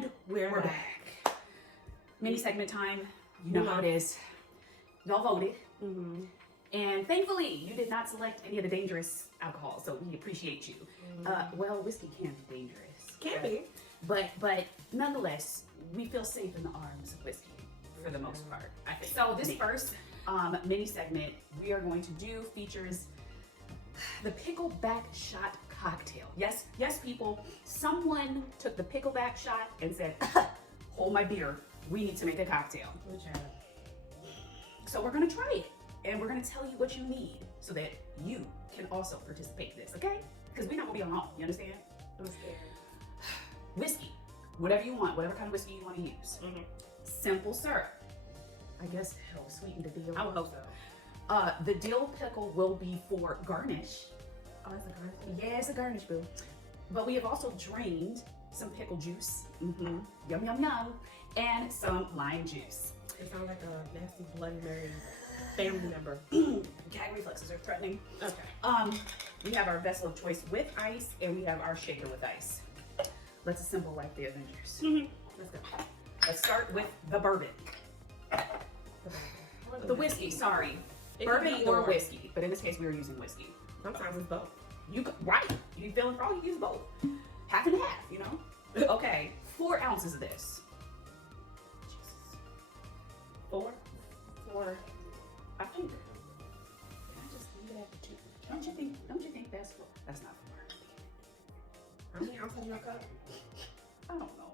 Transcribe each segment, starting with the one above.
And we're back. Mini segment time. You know how it is. Y'all voted. And thankfully, you did not select any of the dangerous alcohol, so we appreciate you. Well, whiskey can be dangerous. Can be. But nonetheless, we feel safe in the arms of whiskey for the most part, I think. So this first mini segment we are going to do features the Pickleback shot cocktail. Yes, people, someone took the Pickleback shot and said, hold my beer, we need to make a cocktail. So we're gonna try it, and we're gonna tell you what you need so that you can also participate in this, okay? Because we're not gonna be alone, you understand? I'm scared. Whiskey, whatever you want, whatever kind of whiskey you want to use. Simple syrup. I guess help sweeten the deal. I would hope so. The dill pickle will be for garnish. Oh, it's a garnish? Yeah, it's a garnish, boo. But we have also drained some pickle juice. Yum, yum, yum. And some lime juice. It sounds like a nasty Bloody Mary family member. Gag reflexes are threatening. Okay. We have our vessel of choice with ice, and we have our shaker with ice. Let's assemble like the Avengers. Let's go. Let's start with the bourbon. The whiskey, sorry. Bourbon or whiskey, but in this case we are using whiskey. Sometimes it's both. Right. You feeling froggy, use both. Half and half, you know? Okay, 4 ounces of this. Jesus. 4? 4. I think. Can I just leave it at 2? Don't you think that's 4? That's not 4. How many ounces in your cup? I don't know.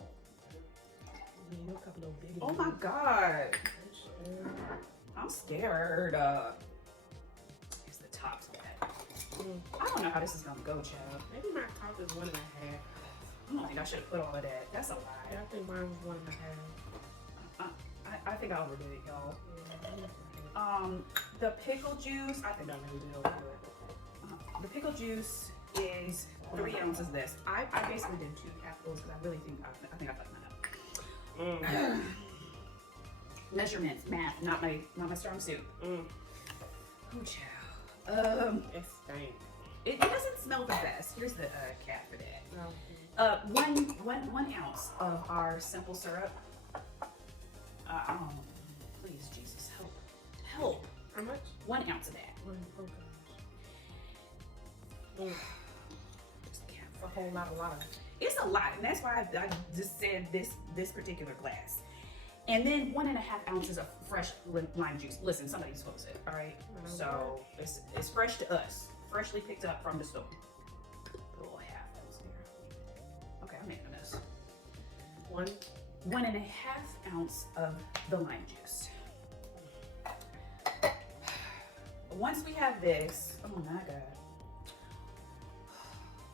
You know, a couple of big. Oh my God. I'm scared. It's the top to that. I don't know how this is gonna go, child. Maybe my top is 1.5. I don't think I should have put all of that. That's a lie. Yeah, I think mine was 1.5. I think I overdid it, y'all. Yeah. The pickle juice, I think I really did overdo it. The pickle juice is 3 ounces of this. I basically did 2 capfuls because I really think I fucked mine up. Measurements, math, not my strong suit. Oh, child. It stinks. It doesn't smell the best. Here's the cap for that. One ounce of our simple syrup. Please, Jesus, help. How much? 1 ounce of that. Oh, Just a cap. it's a whole lot of water. It's a lot, and that's why I just said this particular glass. And then 1.5 ounces of fresh lime juice. Listen, somebody's supposed to, all right? So it's fresh to us, freshly picked up from the store. A little half ounce there. Okay, I'm making a mess. 1.5 ounce of the lime juice. Once we have this, oh my God,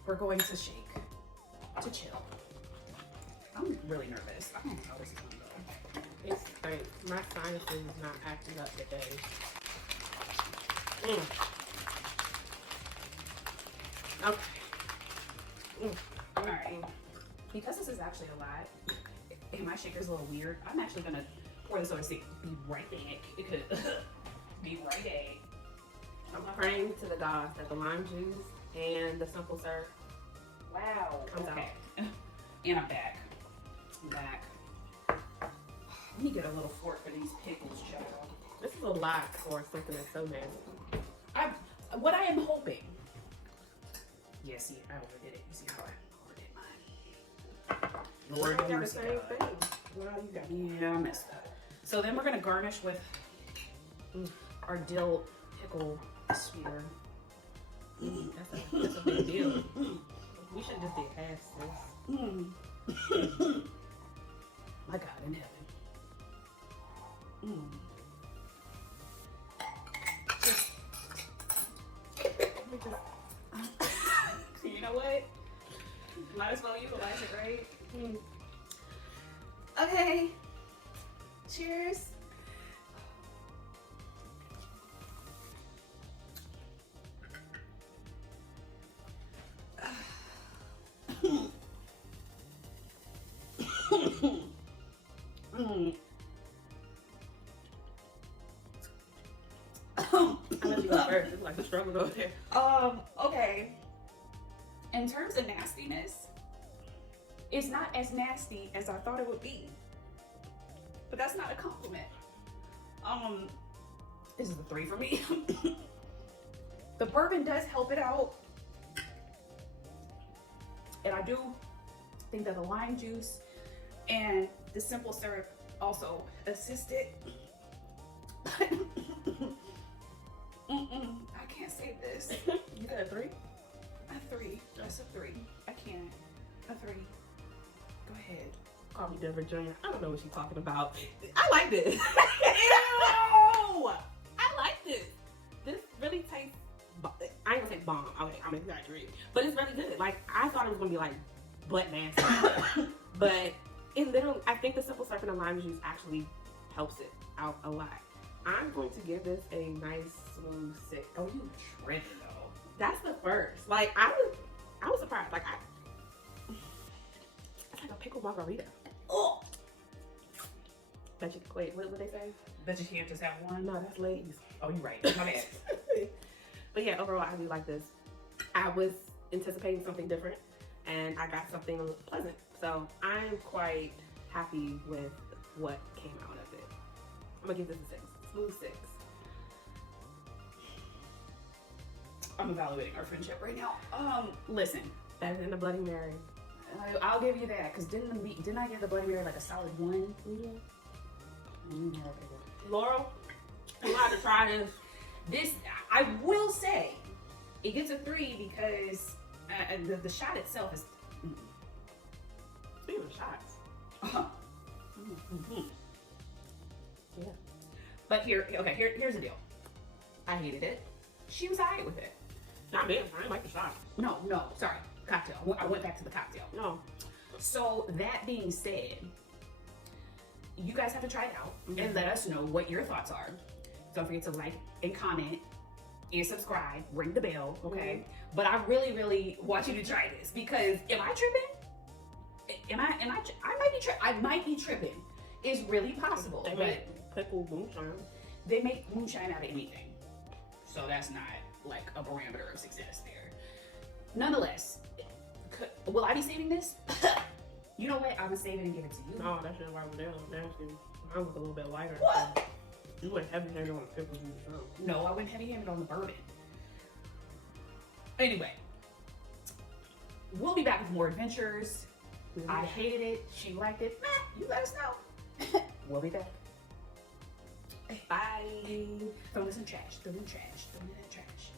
we're going to shake to chill. I'm really nervous. I don't know how this is gonna go. It stinks. My sinus is not acting up today. Okay. All right. Because this is actually a lot, and my shaker's a little weird, I'm actually gonna pour this over to be right back. It could be right back. I'm praying to the gods that the lime juice and the simple syrup comes out. And I'm back. Let me get a little fork for these pickles, child. This is a lot for something that's so nasty. What I am hoping. Yeah, see, I overdid it. You see how I overdid mine. Lord, You got the mercy, same God. thing. Well, you got Yeah, I messed up. So then we're gonna garnish with our dill pickle spear. That's a big deal. We should just did half this. My God in heaven. You know what? Might as well utilize it, right? Okay. Cheers. I let you go first. It's like a struggle over there. Okay. In terms of nastiness, It's not as nasty as I thought it would be. But that's not a compliment. This is a 3 for me. The bourbon does help it out. And I do think that the lime juice and the simple syrup also assist it. But I can't say this. You got a 3? A 3. That's a 3. I can't. A 3. Go ahead. Call me Denver Jr. I don't know what she's talking about. I like this. Ew! I like this. This really tastes. I ain't gonna say bomb. Okay, I'm exaggerating, but it's really good. Like I thought it was gonna be like butt nasty, but it literally. I think the simple syrup and the lime juice actually helps it out a lot. I'm going to give this a nice smooth 6. Oh, you tripping though. That's the first. Like I was surprised. Like it's like a pickle margarita. Oh. Bet you wait. What would they say? Bet you can't just have one. No, that's ladies. Oh, you're right. My bad. But yeah, overall, I do like this. I was anticipating something different, and I got something pleasant. So I'm quite happy with what came out of it. I'm gonna give this a 6. Smooth 6. I'm evaluating our friendship right now. Listen. Better than the Bloody Mary. I'll give you that, because didn't I give the Bloody Mary like a solid 1? Laurel, you have to try this. This, I will say, it gets a 3 because the shot itself is. Speaking of shots. Yeah. But here's the deal. I hated it. She was alright with it. Not me. I didn't like the shot. No, sorry. Cocktail. I went back to the cocktail. No. So that being said, you guys have to try it out and let us know what your thoughts are. Don't forget to like and comment and subscribe. Ring the bell, okay? But I really, really want you to try this because am I tripping? I might be tripping. It's really possible. They make pickle moonshine. They make moonshine out of anything. So that's not like a parameter of success there. Nonetheless, will I be saving this? You know what? I'm gonna save it and give it to you. No, that shit right over there. Nasty. Mine was a little bit lighter. What? So you went heavy-handed on the pickles and stuff. No, I went heavy-handed on the bourbon. Anyway, we'll be back with more adventures. I hated it. She liked it. You let us know. We'll be back. Bye. Throw this in trash. Throw it in trash. Throw it in trash.